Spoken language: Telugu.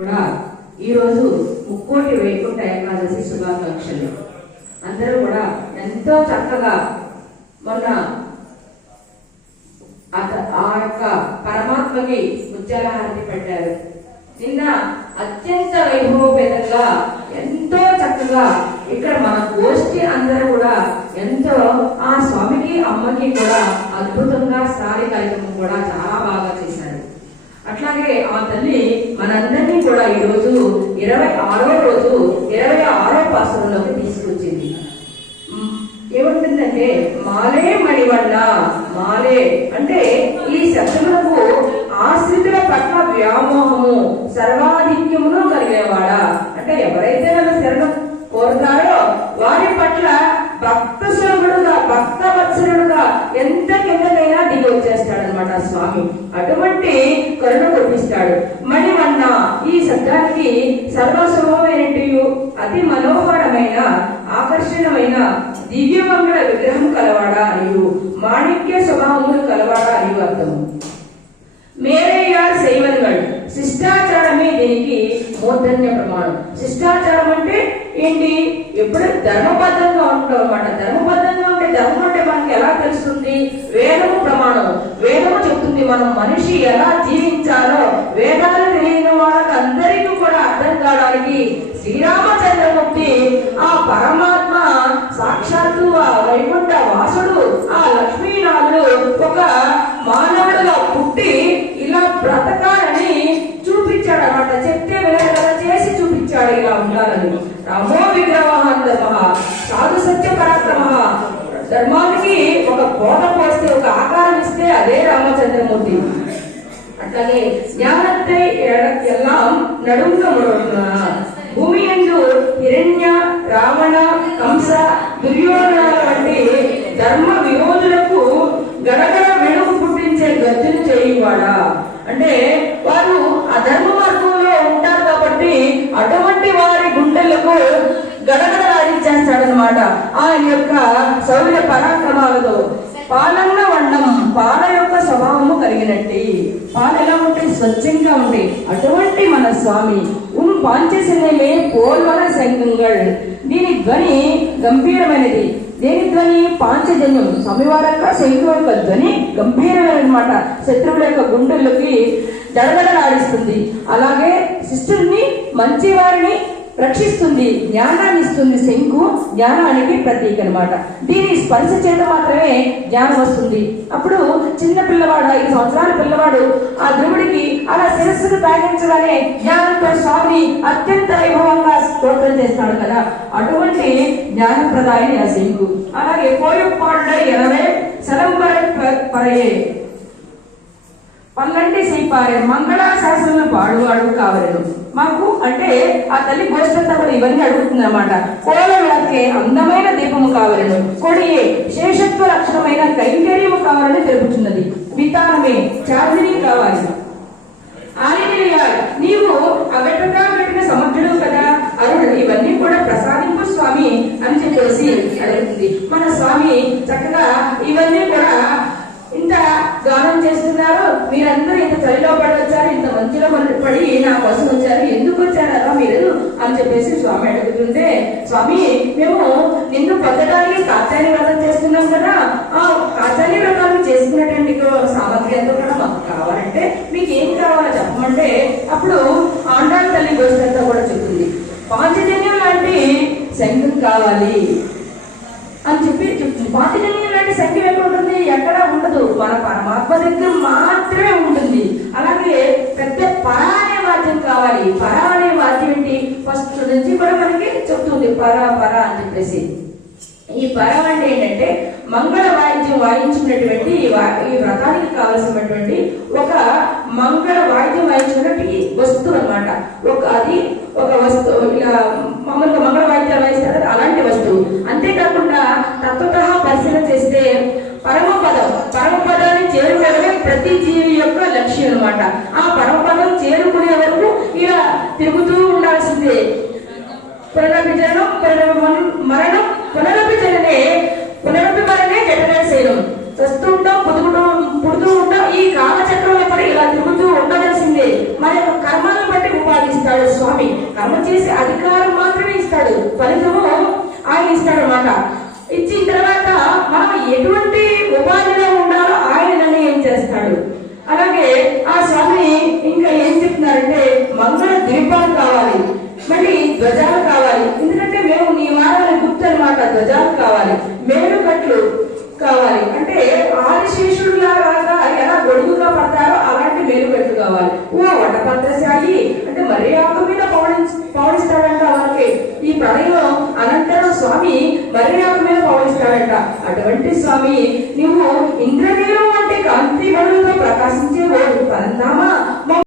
కూడా ఈరోజు ముక్కోటి వైకుంఠ ఏకాదశి శుభాకాంక్షలు. అందరూ కూడా ఎంతో చక్కగా మొన్న ఆ యొక్క పరమాత్మకి ముత్యాలహారతి పెట్టారు. నిన్న అత్యంత వైభవపేతంగా ఎంతో చక్కగా ఇక్కడ మన గోష్ఠి అందరూ కూడా ఎంతో ఆ స్వామికి అమ్మకి కూడా అద్భుతంగా సారి కార్యక్రమం కూడా చాలా బాగా చేశారు. అట్లాగే ఆ తల్లి మనందరినీ కూడా ఈరోజు 26వ రోజు 26వ పాసురంలోకి తీసుకొచ్చింది. ఏముంటుందంటే మాలే మణివన్న, మాలే అంటే ఈ శబ్దములకు ఆశ్రితుల పట్ల వ్యామోహము సర్వాధిక్యమును కలిగేవాడా, అంటే ఎవరైతే నన్ను శరణం కోరుతారో వారి పట్ల భక్త సులభుడుగా భక్త వత్సలుడుగా ఎంత కిందకైనా దిగి వచ్చేస్తాడనమాట స్వామి. అటువంటి కరుణ కురిపిస్తాడు. మణివన్న ఈ శబ్దానికి సర్వస్వభావమైనట్టు అతి మనోహరమైన ఆకర్షణమైన దివ్యమంగళ విగ్రహం కలవాడా అనియు మాణిక్య స్వభావములు కలవాడా అనియు అర్థము. మేరేయార్ శైవన్గల్ శిష్టాచారమే దీనికి మూర్ధన్య ప్రమాణం. శిష్టాచారం అంటే ఏంటి? ఎప్పుడు ధర్మబద్ధంగా ఉంటాం అన్నమాట. ధర్మబద్ధంగా ఉంటే ధర్మం అంటే మనకి ఎలా తెలుస్తుంది? వేదము ప్రమాణం. వేదము చెప్తుంది మనం మనిషి ఎలా జీవించాలో. వేదాలు తెలియని వాళ్ళకి అందరికీ కూడా అర్థం కావడానికి శ్రీరామచంద్రమూర్తి ఆ పరమాత్మ సాక్షాత్తు ఆ వైకుంఠ వాసుడు ఆ లక్ష్మీనాథుడు ఒక మానవుడుగా పుట్టి ఇలా బ్రతకాలని చూపించాడు అన్నమాట. చెప్తే వినగల చేసి చూపించాడు ఇలా ఉండాలని. రామో విగ్రహ సాధు సత్య పరాక్రమ, ధర్మానికి ఒక బోధ పోస్తే ఒక ఆకారం ఇస్తే అదే రామచంద్రమూర్తి. అట్లాగే జ్ఞానத்தை எல்லாம் நடுங்க భూమి యందు హిరణ్య రావణ కంస దుర్యోధన వంటి ధర్మ విరోధులకు గడగడ వెలుగు పుట్టించే గర్జన చేయవాడా, అంటే వారు అధర్మ మార్గంలో ఉంటారు కాబట్టి అటువంటి వారి గుండెలకు గడగడ రాయించేస్తాడనమాట ఆయన యొక్క శౌర్య పరాక్రమాలతో. పాలన్న వండం పాల యొక్క స్వభావము కలిగినట్టు. పాలు ఎలా ఉంటాయి? స్వచ్ఛంగా ఉంటాయి. అటువంటి మన స్వామి పాంచశల్యమే పోల్వన శంఖంగల్. దీని ధ్వని గంభీరమైనది. దేని ధ్వని? పాంచజన్యం. స్వామివారి యొక్క శంఖం యొక్క ధ్వని గంభీరమైనమాట. శత్రువుల యొక్క గుండెల్లోకి దడదడలాడిస్తుంది. అలాగే శిష్యుల్ని మంచి వారిని రక్షిస్తుంది, జ్ఞానాన్ని ఇస్తుంది. శంకు జ్ఞానానికి ప్రతీక అనమాట. దీని స్పర్శ చేత మాత్రమే జ్ఞానం వస్తుంది. అప్పుడు చిన్న పిల్లవాడు 5 సంవత్సరాల పిల్లవాడు ఆ ధ్రువుడికి అలా శిరస్సును తాగించగానే జ్ఞానంతో స్వామి అత్యంత వైభవంగా స్తోత్రం చేస్తాడు కదా, అటువంటి జ్ఞానప్రదాయని ఆ శంకు. అలాగే కోయపాడుడై ఎనవే సలంబరయే పల్లంటి సీపారే మంగళాశాసనలు పాడువాడు కావలను. మాకు అంటే ఆ తల్లి గోష్ఠంతా కూడా ఇవన్నీ అడుగుతుంది అన్నమాట. కోల విளకే అందమైన దీపము కావాలను, కొడియే శేషత్వ లక్షణమైన కైంకర్యము కావాలని తెలుపుతున్నది. వితానమే చాందిని కావాలి. ఆలినియా నీవు అగటగా పెట్టిన సమర్థుడు కదా అరుడు, ఇవన్నీ కూడా ప్రసాదింపు స్వామి అని చెప్పేసి అడుగుతుంది. మన స్వామి చక్కగా ఇవన్నీ కూడా ఇంత గానం చేస్తున్నారు. మీరందరూ ఇంత చలిలో పడి వచ్చారు, ఇంత మంచిలో పడి నా కోసం వచ్చారు, ఎందుకు వచ్చారా మీరు అని చెప్పేసి స్వామి అడుగుతుంటే, స్వామి మేము నిన్ను పొందడానికి కాచార్య వ్రతం చేస్తున్నాం కదా, ఆ కాచార్య వ్రతాన్ని చేసుకున్నటువంటి సామగ్రి అంతా కూడా మాకు కావాలంటే మీకు ఏం కావాలో చెప్పమంటే అప్పుడు ఆండాళ్ళ తల్లి గోష్ఠంతా కూడా చెప్తుంది. పాంచజన్యం లాంటి శంఖం కావాలి అని చెప్పి చెప్తుంది. పాంచజన్యం లాంటి శంఖం ఎక్కడ ఉంటుంది? ఎక్కడ ఉండదు, మన పరమాత్మ దగ్గర మాత్రమే ఉంటుంది. అలాగే పెద్ద పరా అనే వాద్యం కావాలి. పరా అనే వాద్యం ఏంటి? ఫస్ట్ నుంచి కూడా మనకి చెప్తుంది పరా పరా అని చెప్పేసి. ఈ పర అంటే ఏంటంటే మంగళ వాయిద్యం వాయించినటువంటి ఈ వ్రతానికి కావలసినటువంటి ఒక మంగళ వాయిద్యం వాయించినటువంటి వస్తువు అనమాట. అది ఒక వస్తువు. ఇలా మామూలుగా మంగళ వాయిద్యాలు వాయిస్తారు అలాంటి వస్తువు. అంతేకాకుండా తత్వత పరిశీలన చేస్తే పరమపదాన్ని చేరుకోవడమే ప్రతి జీవి యొక్క లక్ష్యం అనమాట. ఆ పరమపదం చేరుకునే వరకు ఇలా తిరుగుతూ ఉండాల్సిందే. పునరభిజనం మరణం పునరభిజననే పునరభిమరణే జఠరశైలం. వస్తుంటాం, పుడుతూ ఉంటాం, ఈ కాలచక్రంలో పడి ఇలా తిరుగుతూ ఉండవలసిందే. మన యొక్క కర్మలను బట్టి ఉపాధిస్తాడు స్వామి. కర్మ చేసే అధికారం మాత్రమే ఇస్తాడు, ఫలితము ఆయన ఇస్తాడు అన్నమాట. ఇచ్చిన తర్వాత మనం ఎటువంటి ఉపాధిలో ఉండాలో ఆయన నిర్ణయం చేస్తాడు. అలాగే ఆ స్వామి ఇంకా ఏం చెప్తున్నారంటే మంగళ ద్వీపాలు కావాలి, మళ్ళీ ధ్వజాలు కావాలి. ఎందుకంటే మేము నీ మారాలని గుర్తు అనమాట. ధ్వజాలు కావాలి, మేలుకట్లు కావాలి. అంటే ఆదిశేషుడు లాగా ఎలా గొడుగుగా పడతారో అలాంటి మేలుకట్లు కావాలి. వటపత్రశాయి అంటే మర్యాద మీద పవడిస్తాడంట. అలాగే ఈ ప్రళయంలో అనంతరం స్వామి మర్యాద మీద పవడిస్తాడంట. అటువంటి స్వామి నువ్వు ఇంద్రనీలం అంటే కాంతి బడులతో ప్రకాశించే పరంధామ